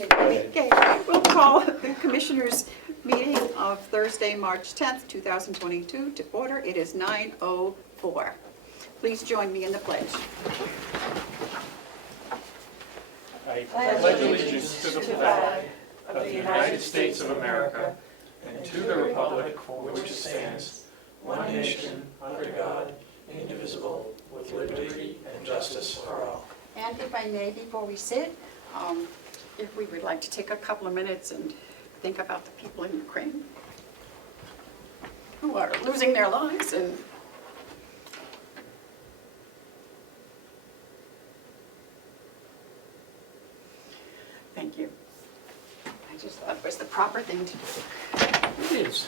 Okay, we'll call the Commissioners' meeting of Thursday, March 10th, 2022 to order. It is 9:04. Please join me in the pledge. I pledge allegiance to the flag of the United States of America and to the republic for which it stands, one nation, under God, indivisible, with liberty and justice for all. And if I may, before we sit, if we would like to take a couple of minutes and think about the people in Ukraine who are losing their lives and thank you. I just thought it was the proper thing to do. It is.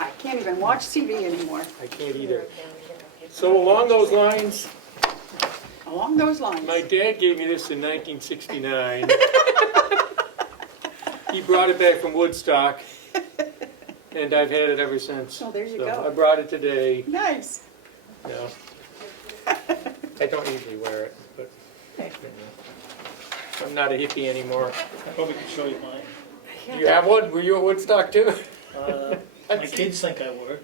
I can't even watch TV anymore. I can't either. So along those lines, Along those lines. my dad gave me this in 1969. He brought it back from Woodstock, and I've had it ever since. Oh, there you So go. I brought it today. Nice. No. I don't usually wear it, but you know, I'm not a hippie anymore. I probably could show you mine. You have one? Were you at Woodstock too? My kids think I were.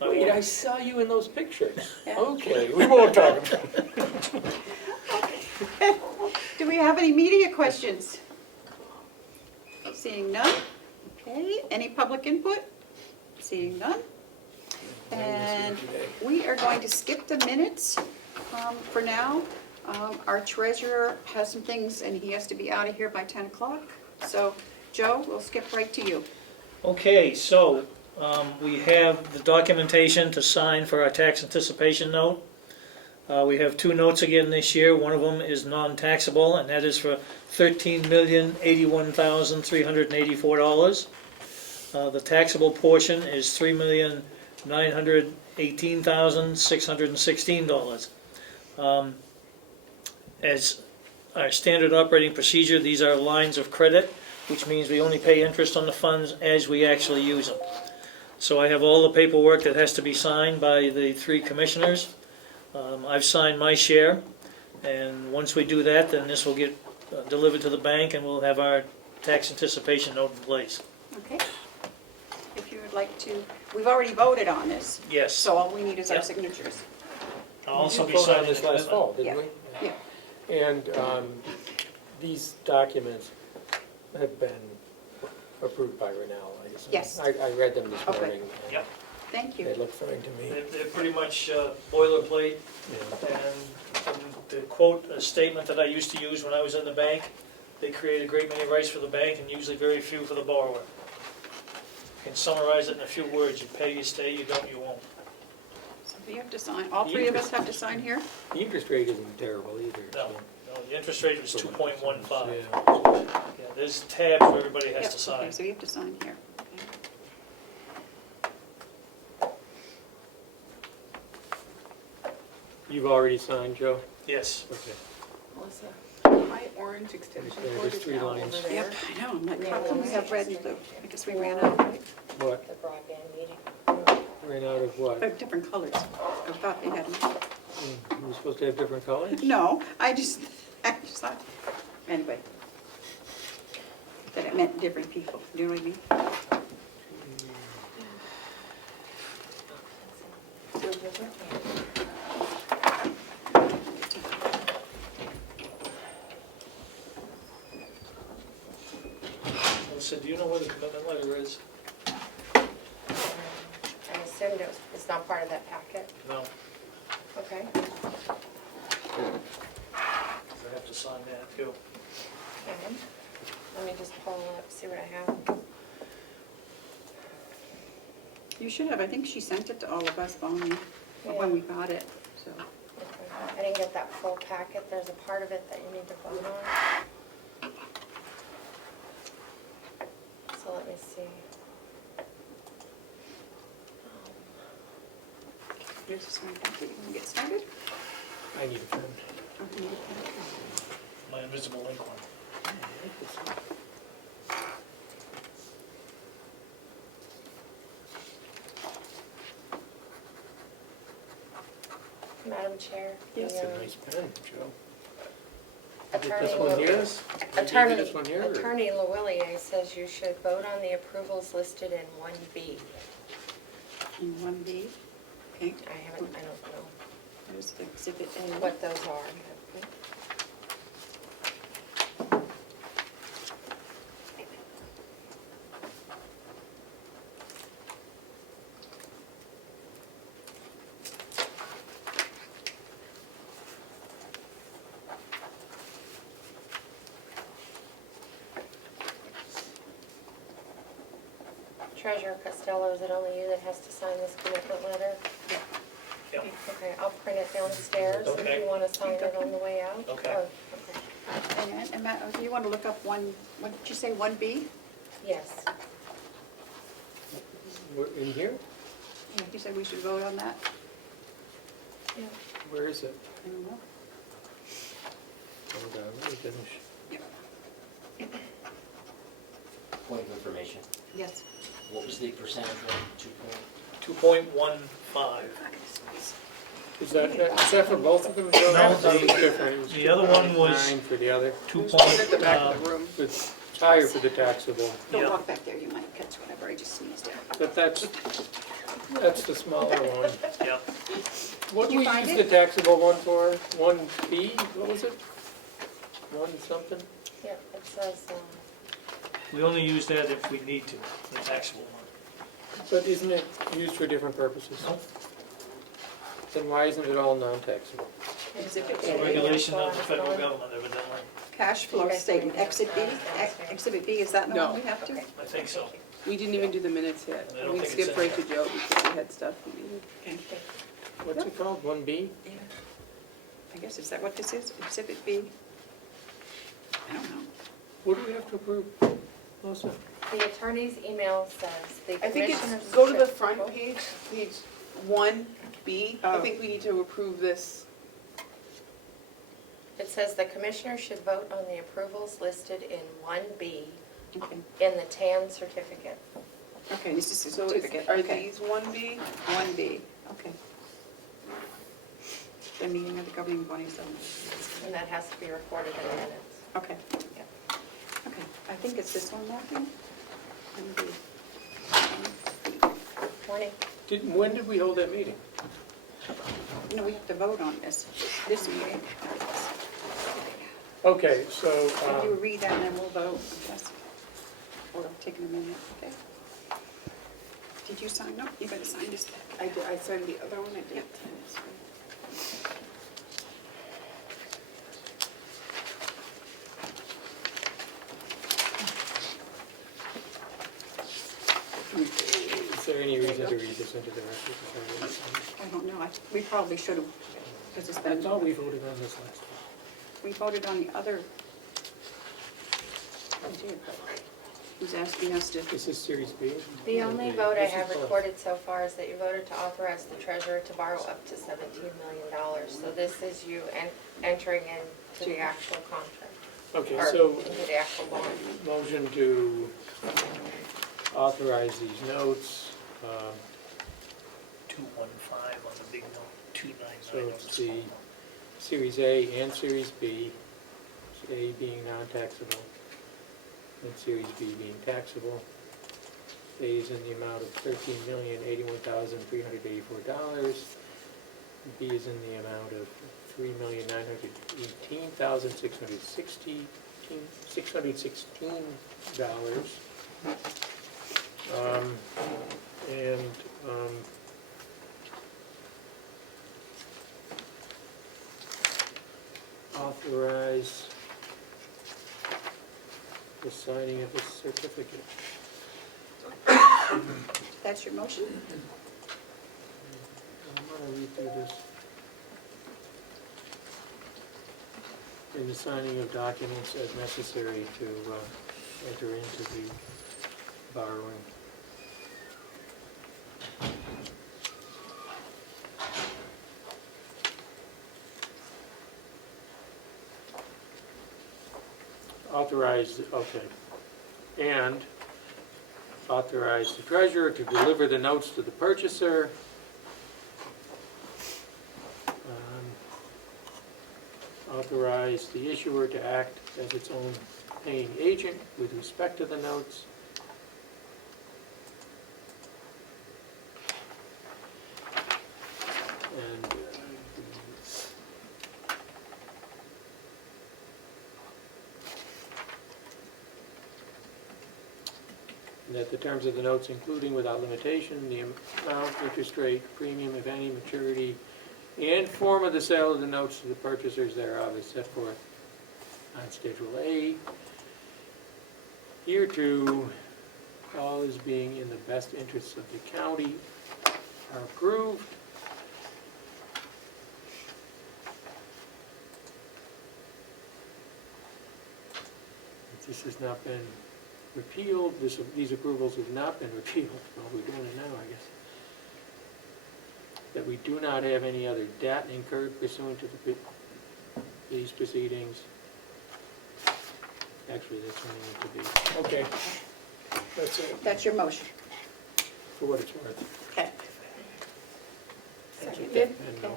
Wait, I saw you in those pictures. Yeah. Okay, we won't talk about it. Do we have any media questions? Seeing none. Okay, any public input? Seeing none. And we are going to skip the minutes for now. Our treasurer has some things and he has to be out of here by 10 o'clock. So Joe, we'll skip right to you. Okay, so we have the documentation to sign for our tax anticipation note. We have two notes again this year. One of them is non-taxable, and that is for $13,081,384. The taxable portion is $3,918,616. As our standard operating procedure, these are lines of credit, which means we only pay interest on the funds as we actually use them. So I have all the paperwork that has to be signed by the three commissioners. I've signed my share, and once we do that, then this will get delivered to the bank and we'll have our tax anticipation note in place. Okay. If you would like to, we've already voted on this, Yes. so all we need is our Yep. signatures. I'll also We be voted on signing this last the fall, didn't we? Yeah. And these documents have been approved by Renell, I guess. Yes. I read them this Okay. morning. and Yep. Thank They you. look fine to me. They're pretty much boilerplate, Yeah. and to quote a statement that I used to use when I was in the bank, they create a great many rights for the bank and usually very few for the borrower. You can summarize it in a few words: you pay, you stay; you don't, you won't. So we have to sign, all three of us have to sign here? The interest rate isn't terrible either. No, no, the interest rate was 2.15. Yeah. Yeah, there's tabs where everybody has Yep, to sign. okay, so we have to sign here. Okay. You've already signed, Joe? Yes. Okay. Melissa, my orange extension Okay, cord there's is three now lines. over there. Yep, I know, I'm like, how come we have red and blue? I guess we ran out, right? What? The broadband meeting. Ran out of what? Different colors. I thought they had them. We're supposed to have different colors? No, I just thought, anyway. That it meant different people, you know what I mean? So different. Melissa, do you know where the commitment letter is? I assumed it's not part of that packet. No, Okay. 'cause I have to sign that too. Okay. Let me just pull it up, see what I have. You should have, I think she sent it to all of us when we got it, so. Okay. I didn't get that full packet. There's a part of it that you need to vote on. So let me see. Here's the sign packet, you want to get started? I need a pen. Okay, you can. My invisible ink one. Madam Chair. Yes. That's a the, nice pen, Joe. Attorney This one here? Lewis. Maybe this one here, or- Attorney Lewillier says you should vote on the approvals listed in 1B. In 1B, okay, I don't know there's exhibit A. what those are. Treasurer Costello, is it only you that has to sign this commitment letter? Yep. Okay, I'll print it downstairs if Okay. you want to sign it on the way out. Okay. Or- okay. And Matt, do you want to look up what did you say, 1B? Yes. We're in here? Yeah, you said we should vote on that? Yeah. Where is it? I don't know. Hold on, let me finish. Yep. Point of information, Yes. what was the percentage of 2.15. Is that for both of them? Bill? No, I thought it was different. It was the other one was- 9 for the other. 2 At point, the back of the room. It's higher for the taxable, Don't Yep. walk back there, you might catch whatever I just sneezed at. but that's the smaller one. yeah, What Did do you we find use it? the taxable one for? 1B, what was it? 1 something? Yeah, it says, we only use that if we need to, the taxable one. But isn't it used for different purposes? No. Then why isn't it all non-taxable? Exhibit It's a A, regulation of the federal government, evidently. cash flow statement, exhibit B, is that the No. one we have to? okay. I think so. We didn't even do the minutes yet. I don't We think it's skipped in right to Joe because we had stuff we needed. Okay. What's it called, 1B? Yeah. I guess, is that what this is, exhibit B? I don't know. What do we have to approve, Melissa? The attorney's email says the I think commissioners. it's, go to the should- front page, page 1B. I Oh. think we need to approve this. It says the commissioners should vote on the approvals listed in 1B Okay, in the TAN certificate. okay, this is a So certificate, are okay. these 1B? 1B, okay. The meeting of the governing bodies, And that has to be recorded in the minutes. okay. Yeah. Okay, I think it's this one, Matthew. 1B. Morning. Mm-hmm. When did we hold that meeting? No, we have to vote on this meeting. Okay, so, If you read that and then we'll vote, I guess. Or take a minute, okay? Did you sign up? You better sign this back. I did, I signed the other one, I did. is there any reason to read this into the record? I don't know, we probably should have, because it's I been, thought we voted on this last time. we voted on the other. We did, but who's asking us to, This is Series B? The only vote I This is have both. recorded so far is that you voted to authorize the treasurer to borrow up to $17 million. So this is you entering into the actual contract, Okay, or so into the actual bond. motion to authorize these notes. 215 on the big note, 299 So on the it's the small one. Series A and Series B, A being non-taxable, and Series B being taxable. A is in the amount of $13,081,384. B is in the amount of $3,918,616. And authorize the signing of the certificate. that's your motion? I'm gonna read through this. In the signing of documents as necessary to enter into the borrowing. Authorize, okay, and authorize the treasurer to deliver the notes to the purchaser. authorize the issuer to act as its own paying agent with respect to the notes. And that the terms of the notes, including without limitation, the amount, interest rate, premium, if any, maturity, and form of the sale of the notes to the purchasers thereof is set forth on Schedule A. Hereto, all as being in the best interests of the county are approved. This has not been repealed, these approvals have not been repealed, well, we're doing it now, I guess. That we do not have any other debt incurred pursuant to these proceedings. Actually, that's what it needs to be. Okay, that's it, That's your motion. for what it's worth. Okay. Seconded. And no.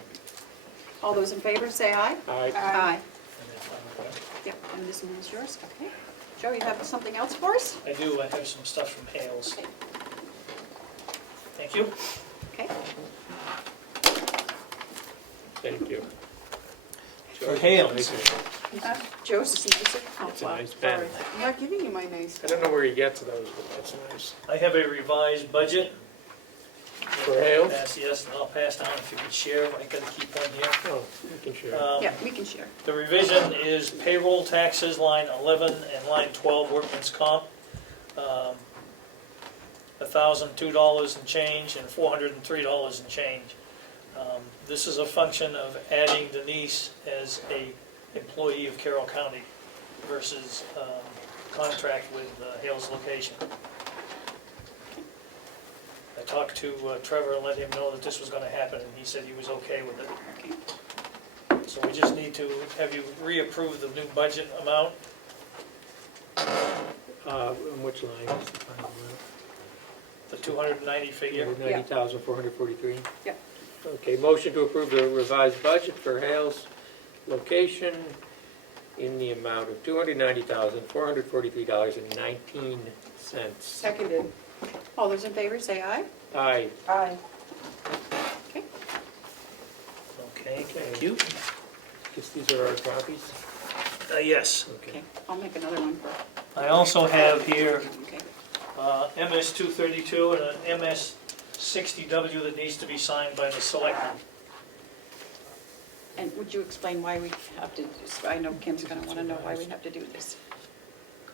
All those in favor, say aye. Aye. Aye. And then final one. Yep, and this one is yours, okay. Joe, you have something else for us? I do, I have some stuff from Hales. Thank you. Okay. Thank you. For Hales. Joe's is nicer. Oh, It's a wow, nice pen. sorry. I'm not giving you my nice. I don't know where he gets those, but that's nice. I have a revised budget. For Hales? Yes, and I'll pass down if you could share, I gotta keep one here. Oh, you can share. Yeah, we can share. The revision is payroll taxes, line 11 and line 12, workman's comp. $1,002 and change and $403 and change. This is a function of adding Denise as a employee of Carroll County versus contract with Hales location. I talked to Trevor and let him know that this was gonna happen, and he said he was okay with it. Okay. So we just need to have you reapprove the new budget amount. On which line is the final amount? The 290 figure. 90,443? Yep. Okay, motion to approve the revised budget for Hales location in the amount of $290,443.19. Seconded. All those in favor, say aye. Aye. Aye. Okay. Okay, thank you. Guess these are our copies? Yes. Okay. Okay, I'll make another one for, I also have here okay. MS 232 and an MS 60W that needs to be signed by the selectmen. And would you explain why we have to, I know Kim's gonna wanna know why we have to do this.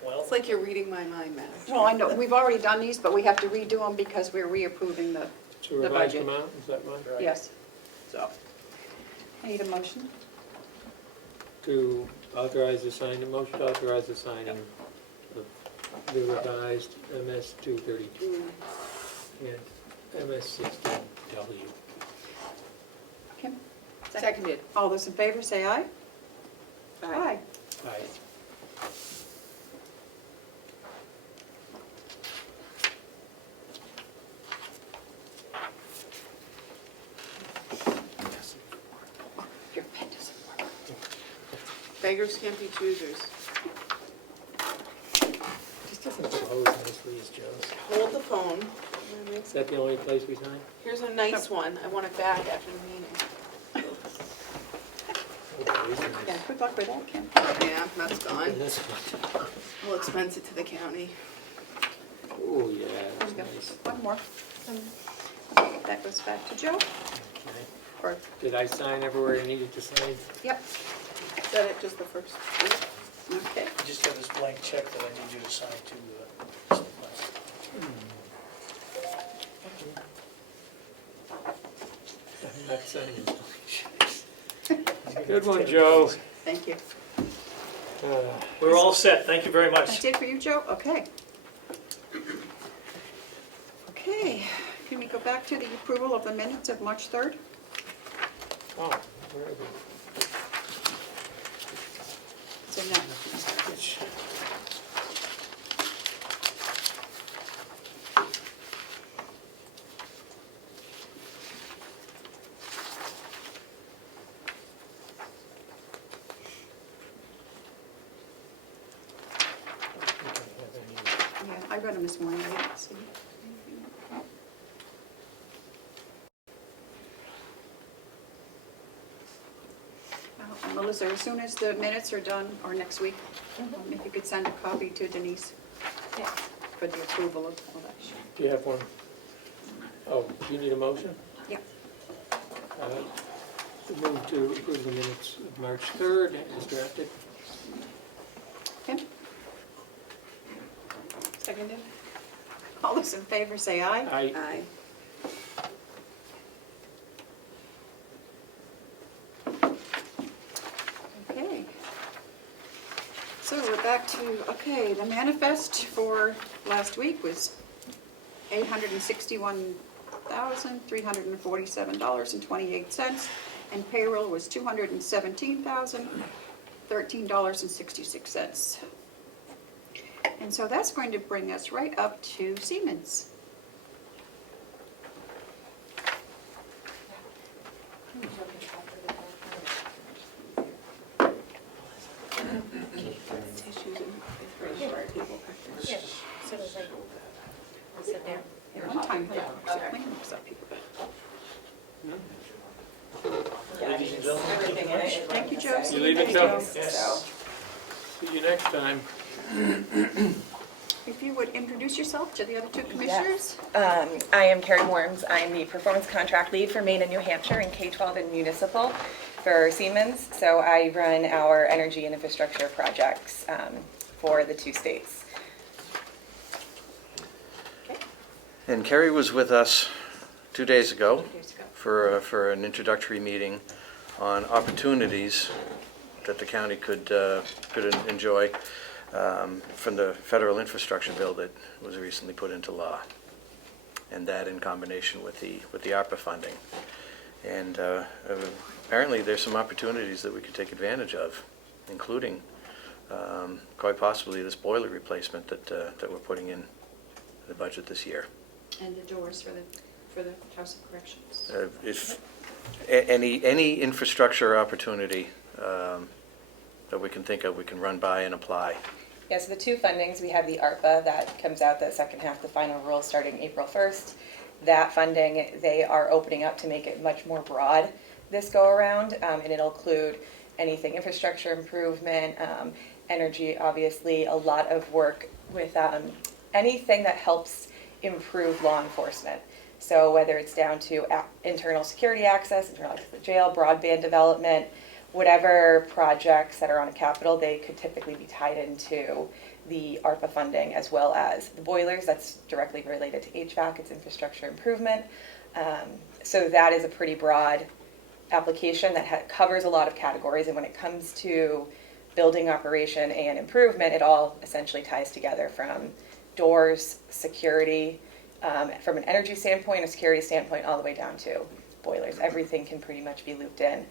Well, It's like you're reading my mind, Matt. Well, I know, we've already done these, but we have to redo them because we're reapproving the, It's a revised budget. amount, is that one? right. yes. So, I need a motion. To authorize the signing, motion to authorize the signing of the revised MS 232 and MS 60W. Kim? Seconded. All those in favor, say aye. Aye. Aye. Your pen doesn't work. Beggars can't be choosers. This doesn't close nicely as Joe's. Hold the phone. Is that the only place we sign? Here's a nice one. I want it back after the meeting. Oh, there is a Yeah, nice- good luck with that, Kim. Yeah, that's And gone. this one. We'll expense it to the county. Oh, yeah, There that's we go. nice. One more. Okay, that goes back to Joe, Okay. or, Did I sign everywhere I needed to sign? yep, Is that it, just the first? okay. I just have this blank check that I need you to sign to. I'm not signing. Good one, Joe. Thank you. We're all set, thank you very much. That's it for you, Joe? Okay. Okay, can we go back to the approval of the minutes of March 3rd? Oh, where is it? It's in that. I read them this morning, I didn't see. Melissa, as soon as the minutes are done, or next week, if you could send a copy to Denise Yes. for the approval of all that. Do you have one? Oh, do you need a motion? Yeah. Move to approve the minutes of March 3rd as drafted. Kim? Seconded? All those in favor say aye. Aye. Aye. Okay. So we're back to, okay, the manifest for last week was $861,347.28, and payroll was $217,013.66. And so that's going to bring us right up to Siemens. Tissues and fresh for our table back there. Yeah, so does like, I'll sit down. At one time, yeah, cleanups up here. Ladies and gentlemen, Everything in it. Thank you, Josie. You leaving, Thank Joe? you. Yes. See you next time. If you would introduce yourself to the other two commissioners? I am Carrie Worms. I am the performance contract lead for Maine and New Hampshire in K-12 and municipal for Siemens. So I run our energy and infrastructure projects for the two states. And Carrie was with us 2 days ago 2 days ago. for an introductory meeting on opportunities that the county could enjoy from the federal infrastructure bill that was recently put into law, and that in combination with the ARPA funding. And apparently there's some opportunities that we could take advantage of, including quite possibly this boiler replacement that we're putting in the budget this year. And the doors for the House of Corrections. If any infrastructure opportunity that we can think of, we can run by and apply. Yeah, so the two fundings, we have the ARPA that comes out the second half, the final rule starting April 1st. That funding, they are opening up to make it much more broad this go around, and it'll include anything infrastructure improvement, energy, obviously, a lot of work with anything that helps improve law enforcement. So whether it's down to internal security access, internal access to the jail, broadband development, whatever projects that are on a capital, they could typically be tied into the ARPA funding, as well as the boilers. That's directly related to HVAC, it's infrastructure improvement. So that is a pretty broad application that covers a lot of categories, and when it comes to building operation and improvement, it all essentially ties together from doors, security, from an energy standpoint, a security standpoint, all the way down to boilers. Everything can pretty much be looped in.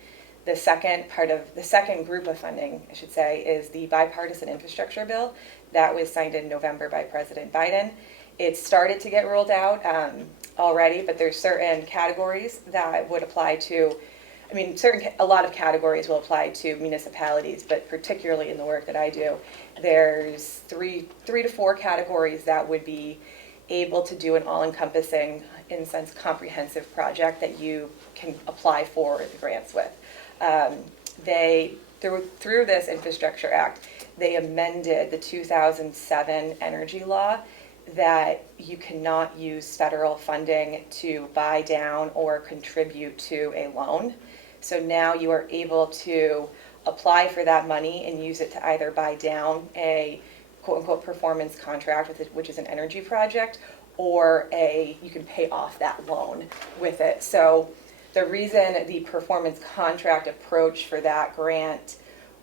The second group of funding, I should say, is the Bipartisan infrastructure bill that was signed in November by President Biden. It started to get rolled out already, but there's certain categories that would apply to, a lot of categories will apply to municipalities, but particularly in the work that I do, there's three to four categories that would be able to do an all-encompassing, in a sense, comprehensive project that you can apply for the grants with. Through this Infrastructure Act, they amended the 2007 energy law that you cannot use federal funding to buy down or contribute to a loan. So now you are able to apply for that money and use it to either buy down a quote-unquote performance contract, which is an energy project, or you can pay off that loan with it. So the reason the performance contract approach for that grant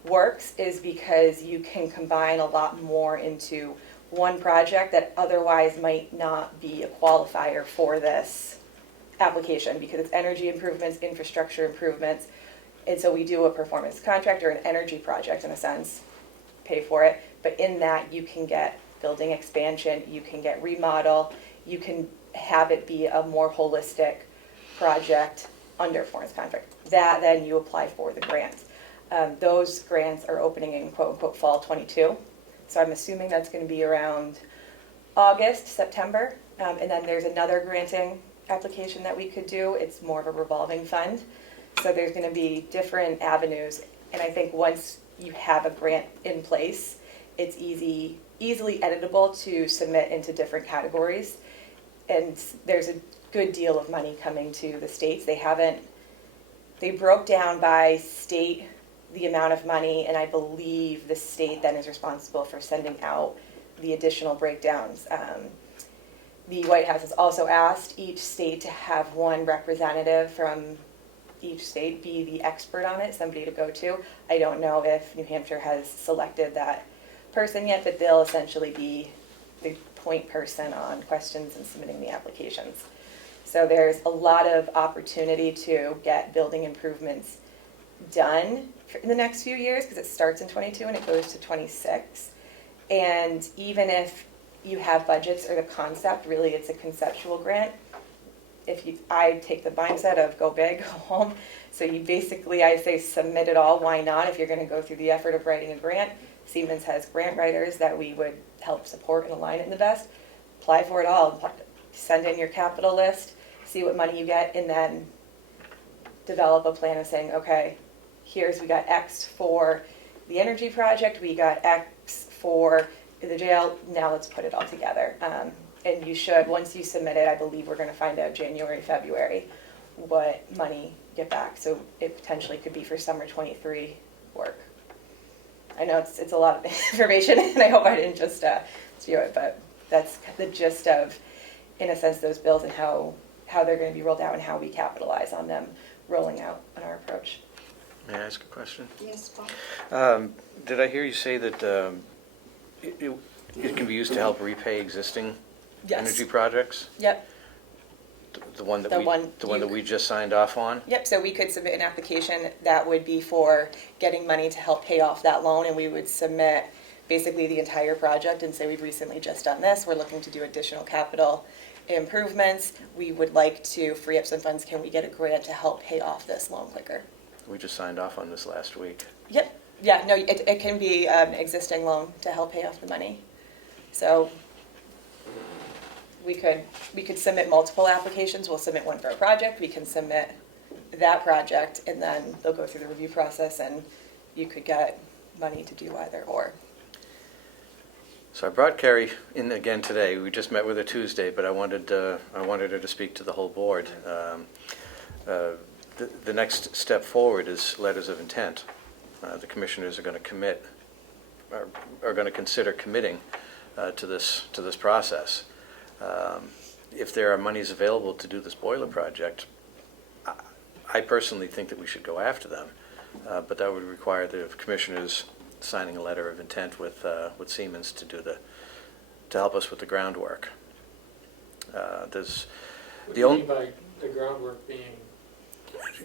works is because you can combine a lot more into one project that otherwise might not be a qualifier for this application, because it's energy improvements, infrastructure improvements, and so we do a performance contract or an energy project in a sense, pay for it, but in that you can get building expansion, you can get remodel, you can have it be a more holistic project under performance contract. That then you apply for the grants. Those grants are opening in quote unquote fall 22. So I'm assuming that's going to be around August, September, and then there's another granting application that we could do. It's more of a revolving fund. So there's going to be different avenues, and I think once you have a grant in place, it's easily editable to submit into different categories. And there's a good deal of money coming to the states. They broke down by state the amount of money, and I believe the state then is responsible for sending out the additional breakdowns. The White House has also asked each state to have one representative from each state be the expert on it, somebody to go to. I don't know if New Hampshire has selected that person yet, but they'll essentially be the point person on questions and submitting the applications. So there's a lot of opportunity to get building improvements done in the next few years, because it starts in 22 and it goes to 26. And even if you have budgets or the concept, really it's a conceptual grant. I take the mindset of go big, go home. So you basically, I say submit it all, why not? If you're gonna go through the effort of writing a grant, Siemens has grant writers that we would help support and align it in the best. Apply for it all, send in your capital list, see what money you get, and then develop a plan of saying, okay, we got X for the energy project, we got X for the jail, now let's put it all together. And you should, once you submit it, I believe we're gonna find out January, February, what money you get back. So it potentially could be for summer 23 work. I know it's a lot of information, and I hope I didn't just spew it, but that's the gist of, in a sense, those bills and how they're gonna be rolled out and how we capitalize on them rolling out on our approach. May I ask a question? Yes, Bob? Did I hear you say that it can be used to help repay existing Yes. energy projects? Yep. The one that The we one that we just signed off on? Yep, so we could submit an application that would be for getting money to help pay off that loan, and we would submit basically the entire project and say we've recently just done this, we're looking to do additional capital improvements, we would like to free up some funds, can we get a grant to help pay off this loan quicker? We just signed off on this last week. Yep, yeah, no, it can be an existing loan to help pay off the money. So we could submit multiple applications. We'll submit one for a project, we can submit that project, and then they'll go through the review process and you could get money to do either or. So I brought Carrie in again today. We just met with her Tuesday, but I wanted her to speak to the whole board. The next step forward is letters of intent. The commissioners are going to are going to consider committing to this process. If there are monies available to do this boiler project, I personally think that we should go after them, but that would require the commissioners signing a letter of intent with Siemens to help us with the groundwork. There's What the do you only mean by the groundwork being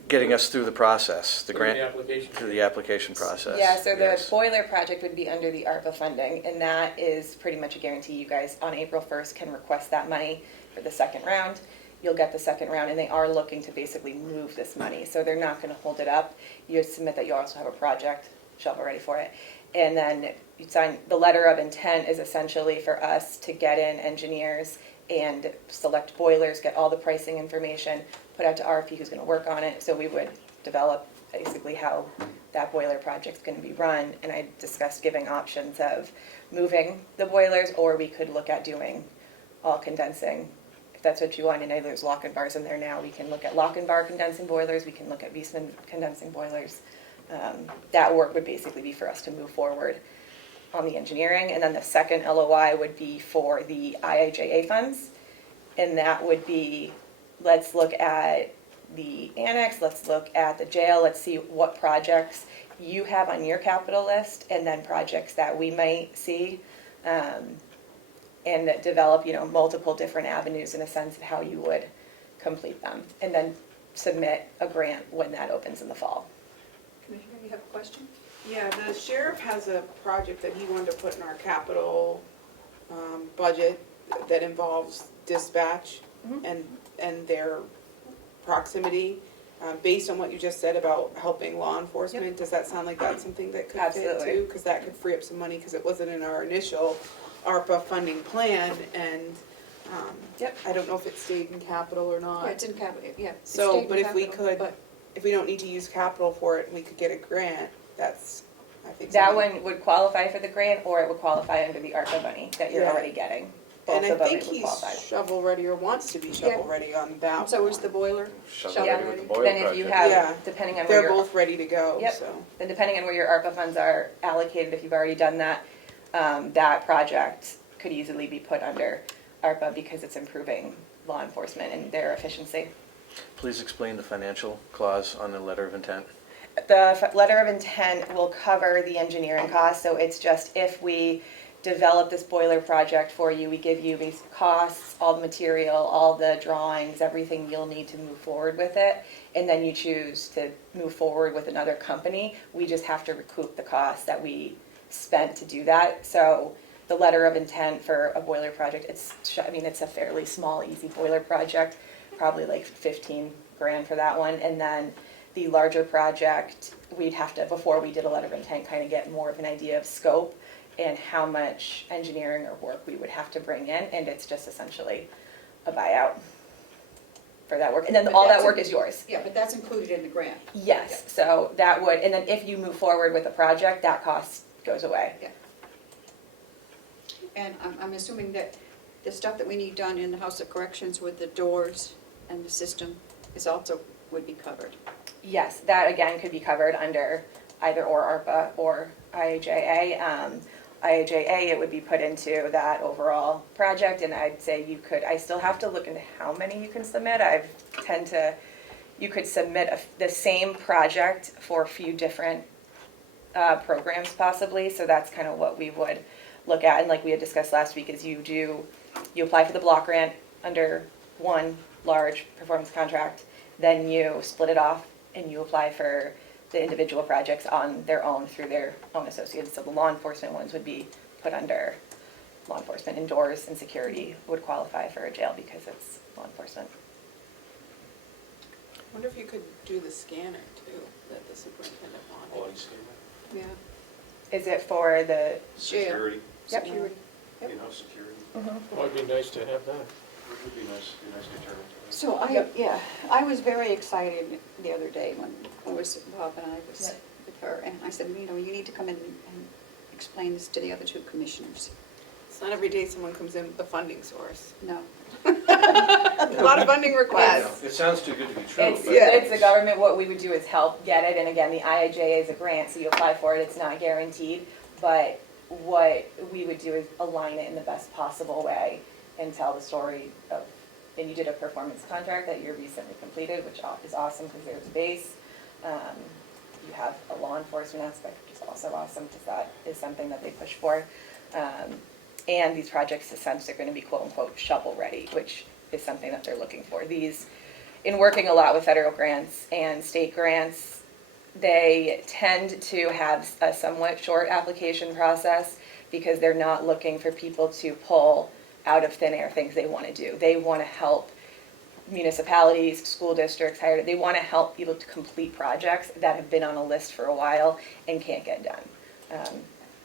getting us through the process, the through grant the application? through the application process. Yeah, so the yes. boiler project would be under the ARPA funding, and that is pretty much a guarantee. You guys on April 1st can request that money for the second round. You'll get the second round, and they are looking to basically move this money, so they're not going to hold it up. You submit that you also have a project, shovel ready for it, and then you sign. The letter of intent is essentially for us to get in engineers and select boilers, get all the pricing information, put out to RFP who's going to work on it. So we would develop basically how that boiler project's going to be run, and I discussed giving options of moving the boilers, or we could look at doing all condensing. If that's what you want, and there's lock and bars in there now, we can look at lock and bar condensing boilers, we can look at Viessmann condensing boilers. That work would basically be for us to move forward on the engineering, and then the second LOI would be for the IIJA funds, and that would be, let's look at the annex, let's look at the jail, let's see what projects you have on your capital list, and then projects that we might see, and develop, multiple different avenues in a sense of how you would complete them, and then submit a grant when that opens in the fall. Commissioner, you have a question? Yeah, the sheriff has a project that he wanted to put in our capital budget that involves dispatch and their proximity. Based on what you just said about helping law enforcement, does that sound like that's something that could fit Absolutely. too? Because that could free up some money, because it wasn't in our initial ARPA funding plan, and, Yep. I don't know if it stayed in capital or Yeah, not. it's in capital, yeah. it So, stayed in but if we capital, could, but- if we don't need to use capital for it and we could get a grant, that's, I think. That something- one would qualify for the grant, or it would qualify under the ARPA money that you're Yeah. already getting. Both And I of them think it would he's qualify. shovel ready or wants to be shovel ready on that one. So is the boiler? Shovel Yeah. ready with the boiler Then if you project. Yeah. have, depending on where They're your, both ready to go, Yep. so. then depending on where your ARPA funds are allocated, if you've already done that, that project could easily be put under ARPA because it's improving law enforcement and their efficiency. Please explain the financial clause on the letter of intent. The letter of intent will cover the engineering costs, so it's just if we develop this boiler project for you, we give you these costs, all the material, all the drawings, everything you'll need to move forward with it, and then you choose to move forward with another company, we just have to recoup the costs that we spent to do that. So the letter of intent for a boiler project, it's a fairly small, easy boiler project, probably like 15 grand for that one, and then the larger project, we'd have to, before we did a letter of intent, kind of get more of an idea of scope and how much engineering or work we would have to bring in, and it's just essentially a buyout for that work. And then But all that that's work is yours. Yeah, but that's included in the grant. Yes, so that would, and then if you move forward with a project, that cost goes away. And I'm assuming that the stuff that we need done in the House of Corrections with the doors and the system is also, would be covered. Yes, that again could be covered under either or ARPA or IAJA. IAJA, it would be put into that overall project, and I'd say you could, I still have to look into how many you can submit. You could submit the same project for a few different programs possibly, so that's kind of what we would look at. And like we had discussed last week, is you apply for the block grant under one large performance contract, then you split it off and you apply for the individual projects on their own through their own associates. So the law enforcement ones would be put under law enforcement, and doors and security would qualify for a jail because it's law enforcement. I wonder if you could do the scanner too, that the superintendent wanted. Yeah. Is it for the, Security, Yep. Security. Yep. security. Well, it'd be nice to have that. It would be nice deterrent. So I was very excited the other day when Bob and I was Yep. with her, and I said, you need to come in and explain this to the other two commissioners. It's not every day someone comes in with a funding source. No. A lot of funding requests. It sounds too good to be true, it's, but Yeah. it's the government, what we would do is help get it, and again, the IIJA is a grant, so you apply for it, it's not guaranteed, but what we would do is align it in the best possible way and tell the story of, and you did a performance contract that you recently completed, which is awesome because there's a base. You have a law enforcement aspect, which is also awesome because that is something that they push for. And these projects, essentially, are going to be quote-unquote shovel-ready, which is something that they're looking for. These, in working a lot with federal grants and state grants, they tend to have a somewhat short application process because they're not looking for people to pull out of thin air things they want to do. They want to help municipalities, school districts, they want to help people to complete projects that have been on a list for a while and can't get done.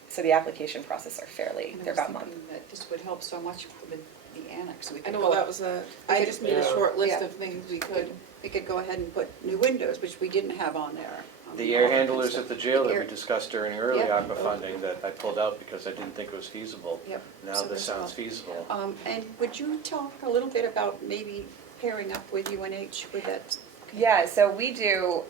So the application process are fairly, And I they're was about a month. thinking that this would help so much with the annex. We I could know, go- well, that was I just made a Yeah. short list Yeah. of things we could. We could go ahead and put new windows, which we didn't have on there. the air handlers at the jail that we Air- discussed during early Yeah. ARPA funding that I pulled out because I didn't think it was feasible. Yep. Now So this there's sounds a- feasible. And would you talk a little bit about maybe pairing up with UNH with that? Yeah, so we do,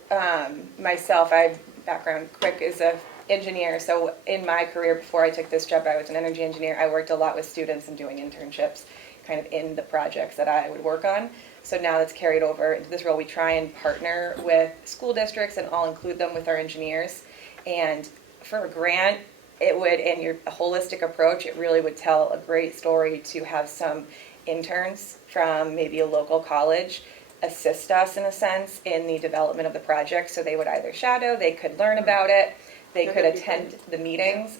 myself, I have background, quick as a engineer, so in my career before I took this job, I was an energy engineer. I worked a lot with students and doing internships kind of in the projects that I would work on. So now that's carried over into this role. We try and partner with school districts and I'll include them with our engineers. And for a grant, it would, in your holistic approach, it really would tell a great story to have some interns from maybe a local college assist us in a sense in the development of the project. So they would either shadow, they could learn about it, they That could would be attend the meetings.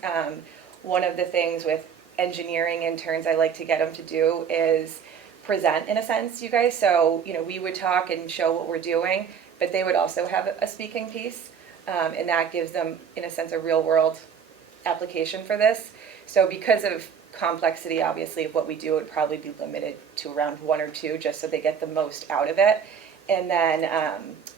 One of the things with engineering interns I like to get them to do is present in a sense, you guys. So, we would talk and show what we're doing, but they would also have a speaking piece. And that gives them, in a sense, a real world application for this. So because of complexity, obviously, of what we do would probably be limited to around 1 or 2, just so they get the most out of it. And then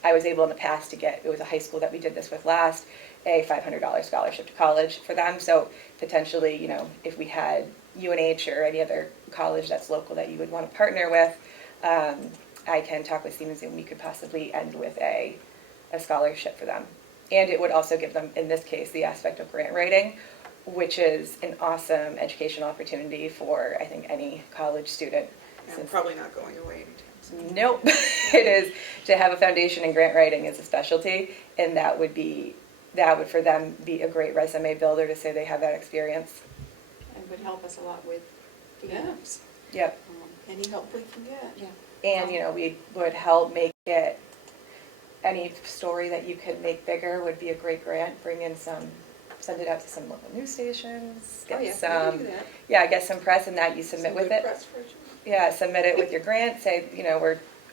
I was able in the past to get, it was a high school that we did this with last, a $500 scholarship to college for them. So potentially, you know, if we had UNH or any other college that's local that you would want to partner with, I can talk with Siemens and we could possibly end with a scholarship for them. And it would also give them, in this case, the aspect of grant writing, which is an awesome educational opportunity for, I think, any college student. And probably not going away anytime soon. Nope. It is, to have a foundation in grant writing is a specialty, and that would for them be a great resume builder to say they have that experience. And would help us a lot with the Yeah. annex. Yep. Any help we can get. Yeah. And, you know, we would help make it, any story that you could make bigger would be a great grant. Bring in some, send it out to some local news stations, Oh, get yeah, we some, can do that. yeah, get some press in that you submit Some with good it. press for it. Yeah, submit it with your grant, say, you know,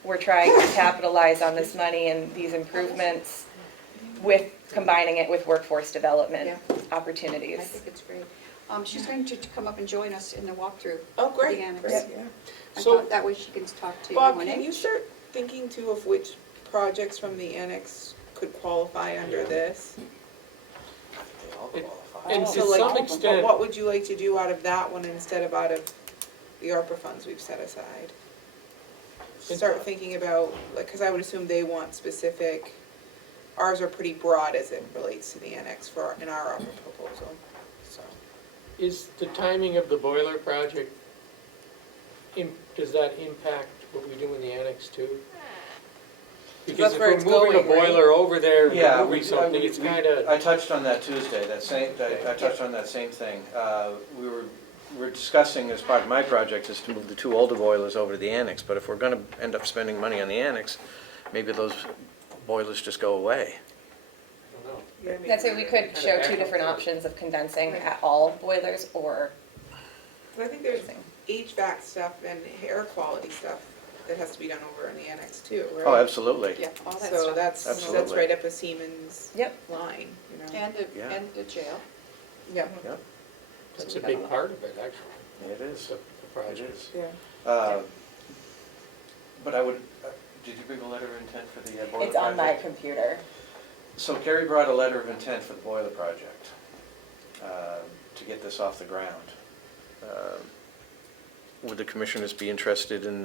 we're trying to capitalize on this money and these improvements with combining it with workforce development Yeah. opportunities. I think it's great. She's going to come up and join us in the walkthrough. Oh, great, The annex. great, yeah. I So- thought that way she can talk to Bob, UNH. can you start thinking too of which projects from the annex could qualify under this? They all It- qualify. And So, to like, some but extent, what would you like to do out of that one instead of out of the ARPA funds we've set aside? Start thinking about, like, because I would assume they want specific, ours are pretty broad as it relates to the annex in our ARPA proposal, so. is the timing of the boiler project, does that impact what we do in the annex too? Because That's if where we're it's moving a going, right? boiler over there, Yeah, we're moving something, it's kinda, I touched on that Tuesday, I touched on that same thing. We were discussing as part of my project is to move the 2 older boilers over to the annex, but if we're gonna end up spending money on the annex, maybe those boilers just go away. I don't know. That's it, we could show 2 different options of condensing at all boilers or. 'Cause I think there's HVAC stuff and air quality stuff that has to be done over in the annex too, right? Oh, absolutely. Yeah, all that So stuff. that's Absolutely. right up a Siemens Yep. line, you know? Yeah. And the jail. Yeah, Yep, That's a big part of it, actually. it is. The It project. is. yeah. But I would, did you bring a letter of intent for the boiler project? It's on my computer. So Kerry brought a letter of intent for the boiler project to get this off the ground. Would the commissioners be interested in,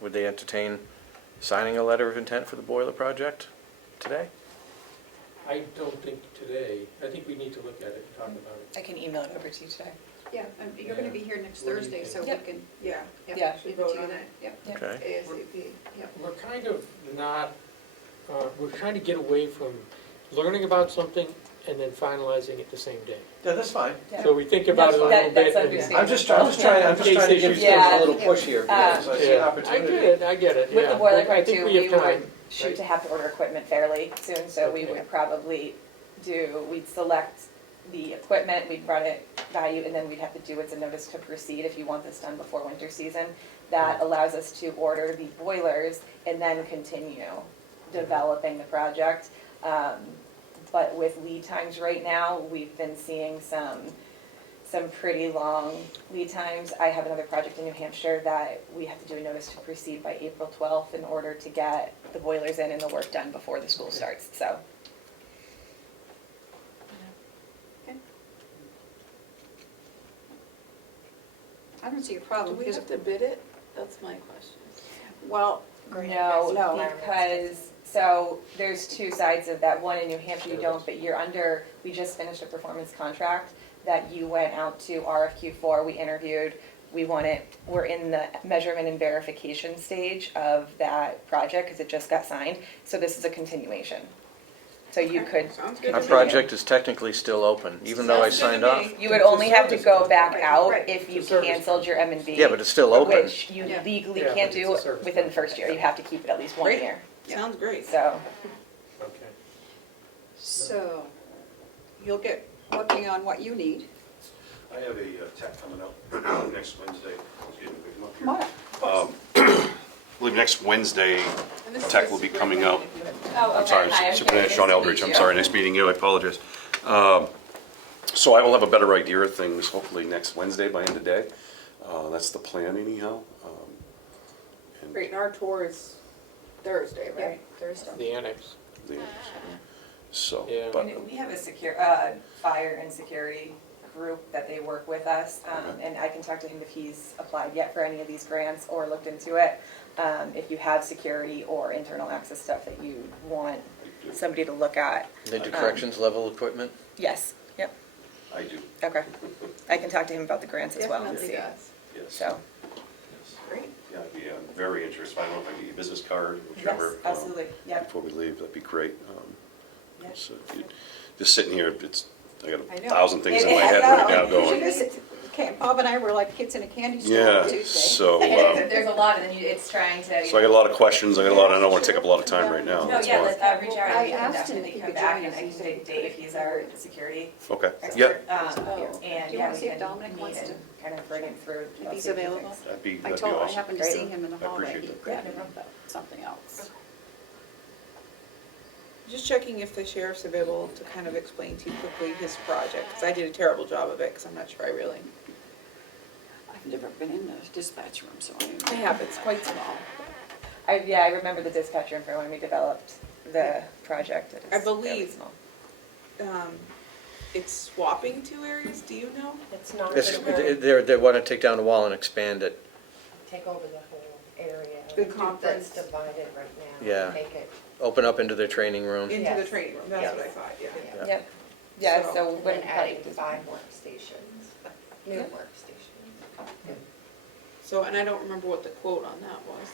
would they entertain signing a letter of intent for the boiler project today? I don't think today, I think we need to look at it and talk about it. I can email it over to you today. Yeah, and you're gonna be here next What do you Thursday, think? so we Yep. can, Yeah, Yeah. should give it vote to you on then. it Yep. Yep. Okay. ASAP. We're kind of not, we're trying to get away from learning about something and then finalizing it the same day. Yeah, that's fine. Yeah. So we think about it a little bit. That's and- understandable. I'm just trying to give Case things a issues. little push here, because I see an Yeah, opportunity. I get it, With yeah. the boiler I part think too, we we have time, would shoot right? to have to order equipment fairly soon, so we Okay. would probably we'd select the equipment, we'd run it by you, and then we'd have to do what's a notice to proceed if you want this done before winter season. That allows us to order the boilers and then continue developing the project. But with lead times right now, we've been seeing some pretty long lead times. I have another project in New Hampshire that we have to do a notice to proceed by April 12th in order to get the boilers in and the work done before the school starts, so. I don't see a Do problem, we because, have to bid it? That's my question. well, No, because, so there's 2 sides of that. One in New Hampshire you don't, but you're under, we just finished a performance contract that you went out to RFQ for, we interviewed, we won it. We're in the measurement and verification stage of that project because it just got signed. So this is a continuation. So you could, Sounds good Our to me. project is technically still open, even though I Sounds good to signed me. off. you would only have to go back Right, out right. if you It's a service canceled your M&V. Yeah, but it's still open. Which you Yeah. legally Yeah, can't but it's do a service within the contract. first year. You have to keep it at least 1 Great. year. Sounds great. So, Okay. so, you'll get working on what you need. I have a tech coming up next Wednesday. Excuse me, pick 'em up here. Come on. I believe next Wednesday, And this is tech will be coming out. oh, I'm sorry, Superintendent Sean Eldridge, I'm sorry, nice meeting you, I apologize. So I will have a better idea of things hopefully next Wednesday by end of day. That's the plan anyhow. And Great, and our tour is Thursday, Yeah, right? Thursday. The annex. So, Yeah. but, And we have a fire and security group that they work with us, and I can talk to him if he's applied yet for any of these grants or looked into it. If you have security or internal access stuff that you want somebody to look at. They do corrections level equipment? Yes, yep, I do, okay. I can talk to him about the grants as well and Definitely see. does. yes. So, Yes. Great. Yeah, I'd be very interested. I don't know if I can get your business card, yes, whichever. absolutely, yep. Before we leave, that'd be great. Yep. So just sitting here, I got I know. 1,000 things in my I head know. right now going. Bob and I were like kids in a candy store Yeah, on Tuesday. so, There's a lot, and then it's trying to. so I got a lot of questions. I don't want to take up a lot of time right now. No, That's yeah, why. let's reach out, I and we can asked him if definitely he come could back, join and us. I He can said take Dave, he's our security Okay, expert. yep, Oh. And, Do you yeah, wanna we see if can Dominic meet wants and to- kind of bring him through. If he's a few available. things. that'd be I awesome. happened to Great. see him in the I hallway. appreciate He it. grabbed him about something else. Just checking if the sheriff's available to kind of explain to you quickly his project, because I did a terrible job of it, because I'm not sure I really. I've never been in the dispatch room, so I don't I know. have, it's quite small. I remember the dispatch room for when we developed the project. It is I fairly believe- small. It's swapping two areas, do you know? It's not It's- gonna They want to take down the wall and expand it. take over the whole area. The conference. That's divided right now. Yeah. Make it, Open up into their training room. Into the Yes. training room, that's what I thought, yeah. yeah. Yep, yeah, So- so And when then adding 5 workstations, new Yeah. workstations. So, and I don't remember what the quote on that was.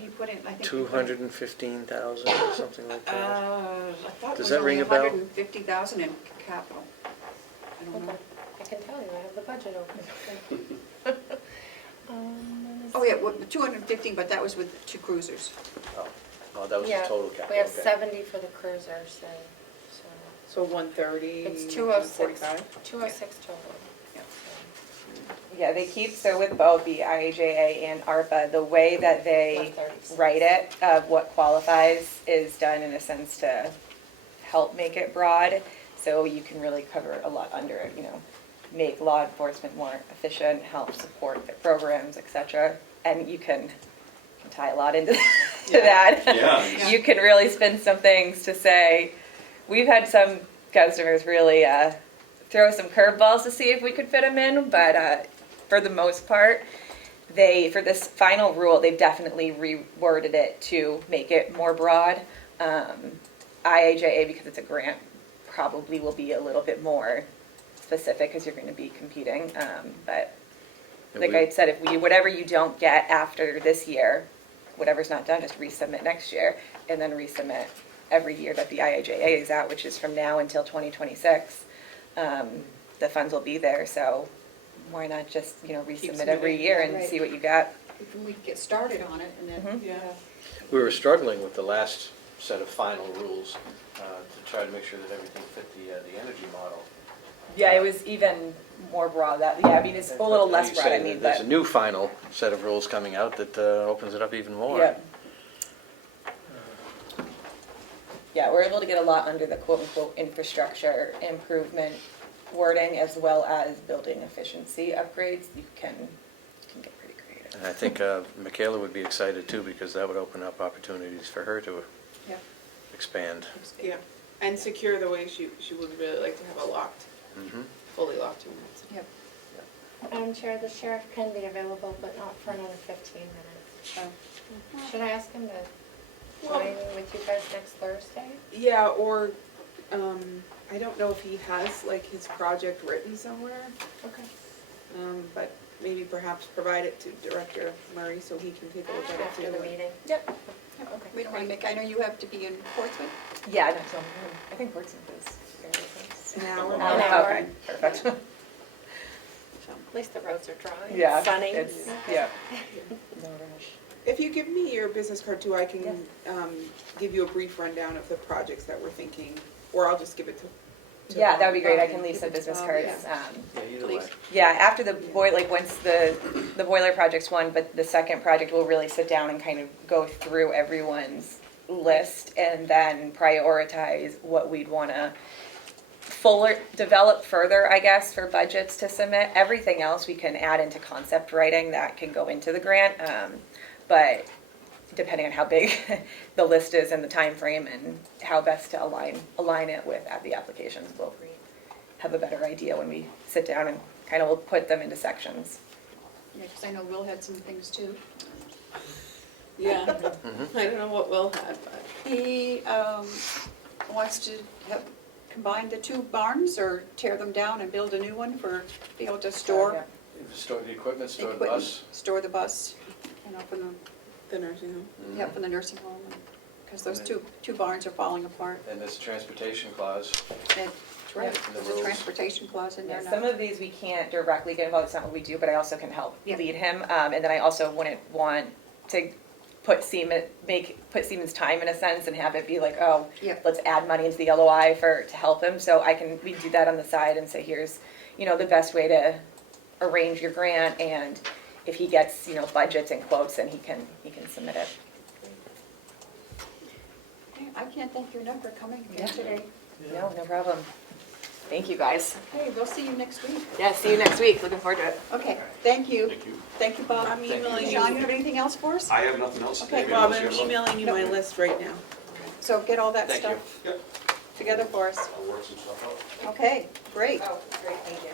He put in, I think. 215,000 or something like that. I thought it Does was that only ring a bell? 150,000 in capital. I don't know. Okay. I can tell you, I have the budget open. Oh, yeah, 215, but that was with 2 cruisers. Oh, that was the Yeah, total capital. we have okay. 70 for the cruisers, and so So 130, it's 206, 145? 206 total. Yeah. yeah, they keep, so with both the IAJA and ARPA, the way that they 136. write it of what qualifies is done in a sense to help make it broad, so you can really cover a lot under it, make law enforcement more efficient, help support the programs, et cetera, and you can tie a lot into to that. Yeah. You can really spin some things to say, we've had some customers really throw some curveballs to see if we could fit them in, but for the most part, for this final rule, they've definitely reworded it to make it more broad. IAJA, because it's a grant, probably will be a little bit more specific because you're going to be competing. But And like we- I said, whatever you don't get after this year, whatever's not done, just resubmit next year and then resubmit every year that the IIJA is out, which is from now until 2026. The funds will be there, so why not just, resubmit every submitting, year and right. see what you got? If we could get started on it and then. Mhm. Yeah. We were struggling with the last set of final rules to try to make sure that everything fit the energy model. Yeah, it was even more broad, it's a little But less you broad, say I mean, that There's but, a new final set of rules coming out that opens it up even more. yeah. Yeah, we're able to get a lot under the quote-unquote infrastructure improvement wording as well as building efficiency upgrades. You can get pretty creative. And I think Michaela would be excited too, because that would open up opportunities for her to Yeah. expand. Yeah, and secure the way she would really like to have a locked, Mhm. fully locked room. Yep. Madam Chair, the sheriff can be available, but not for another 15 minutes. Oh. Should I ask him to Well- join with you guys next Thursday? Yeah, or, I don't know if he has like his project written somewhere, Okay. but maybe perhaps provide it to Director Murray so he can take a look at it After too. the meeting? Yep. Okay. We don't want to make, I know you have to be in Portsmouth. Yeah, no, so I think Portsmouth is fairly close. An hour. An hour. Okay, perfect. So, At least the roads are dry, Yeah, sunny. it's, yeah. No rush. If you give me your business card too, I can give you a brief rundown of the projects that we're thinking, or I'll just give it to. Yeah, that would be great, I Bob. can leave some business Bob, cards. yeah. Yeah, either Please. way. Yeah, after the once the boiler project's one, but the second project, we'll really sit down and kind of go through everyone's list and then prioritize what we'd want to develop further, I guess, for budgets to submit. Everything else we can add into concept writing that can go into the grant. But depending on how big the list is and the time frame and how best to align it with the applications, we'll have a better idea when we sit down and kind of will put them into sections. Yeah, because I know Will had some things too. Yeah, I don't know what Will had, but. He wants to have combine the two barns or tear them down and build a new one for, be able to store Store the equipment, store the equipment, bus. store the bus, and up in The nursing home. the, up in the nursing home. Because those two barns are falling apart. And there's a transportation clause. That's right, In the there's a rules. transportation clause in there Yeah, now. some of these we can't directly get involved, it's not what we do, but I also can help Yeah. lead him. And then I also wouldn't want to put Siemens' time in a sense and have it be like, oh, Yeah. let's add money into the LOI to help him. So we do that on the side and say, here's, the best way to arrange your grant, and if he gets, budgets and quotes, then he can submit it. Okay, I can't thank you enough for coming here Yeah. today. No problem. Thank you, guys. Okay, we'll see you next week. Yeah, see you next week. Looking forward to it. Okay, thank you. Thank you. Thank you, Bob. I'm emailing Sean, you you, have anything else for us? I have nothing else. Okay, Maybe Bob, unless you I'm have something. emailing you my list right now. So get all that Thank you. stuff Yep. together for us. I'll work some stuff out. Okay, great. Oh, great, thank you.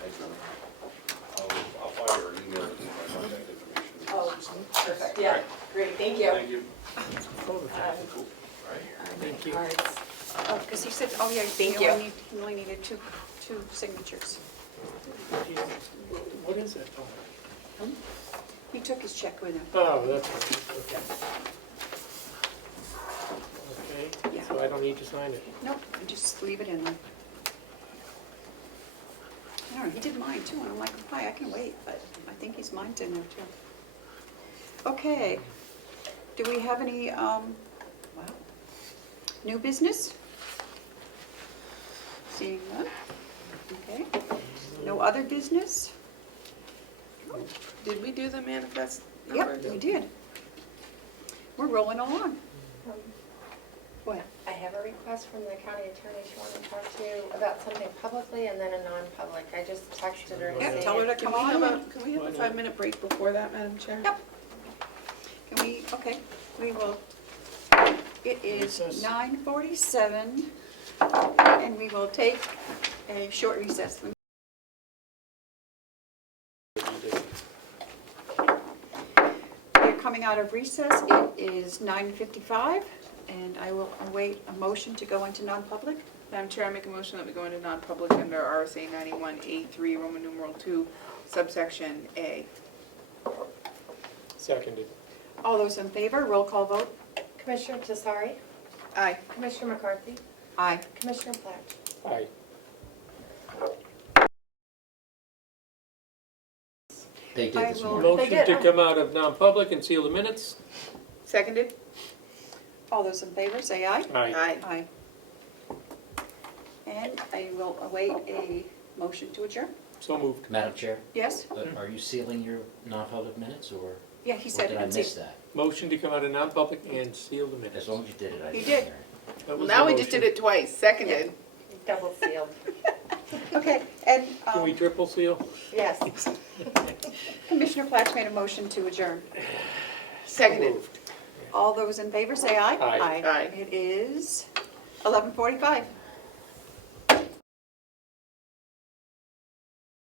Thanks, Emily. I'll fire or email you my contact information. Oh, perfect. Yeah, great, thank you. Thank you. Thank you. Oh, because he said, oh yeah, Thank he you. only needed two signatures. What is it? He took his check with him. Oh, that's right, okay. Okay, Yeah. so I don't need to sign it. Nope, you just leave it in there. I don't know, he did mine too, and I'm like, hi, I can wait, but I think he's mine's in there too. Okay, do we have any, new business? Seeing none, okay. No other business? Did we do the manifest numbers? Yep, we did. We're rolling along. What? I have a request from the county attorney. She wanted to talk to you about something publicly and then a non-public. I just texted her and Yeah, said. tell her to Can come we have on. a 5-minute break before that, Madam Chair? Yep. Can we, okay, we will, it is Recess. 9:47, and we will take a short recess. We're coming out of recess, it is 9:55, and I will await a motion to go into non-public. Madam Chair, I make a motion that we go into non-public under RSA 91A3, Roman numeral 2, subsection A. Seconded. All those in favor, roll call vote. Commissioner Tesari, Aye. Commissioner McCarthy, Aye. Commissioner Platt. Aye. They did I this will- morning. Motion did, to oh. come out of non-public and seal the minutes? Seconded? All those in favor, say aye. Aye. Aye. And I will await a motion to adjourn. So moved. Madam Chair, Yes? are you sealing your non-public minutes, or Yeah, he or said. did I it's- miss that? Motion to come out of non-public and seal the minutes. As long as you did it, I You didn't did. hear it. That Well, was now the we just did motion. it twice, seconded. Double sealed. Okay, and Can we triple seal? Yes. Commissioner Platts made a motion to adjourn. Seconded. Moved. All those in favor, say aye. Aye. Aye. It is 11:45.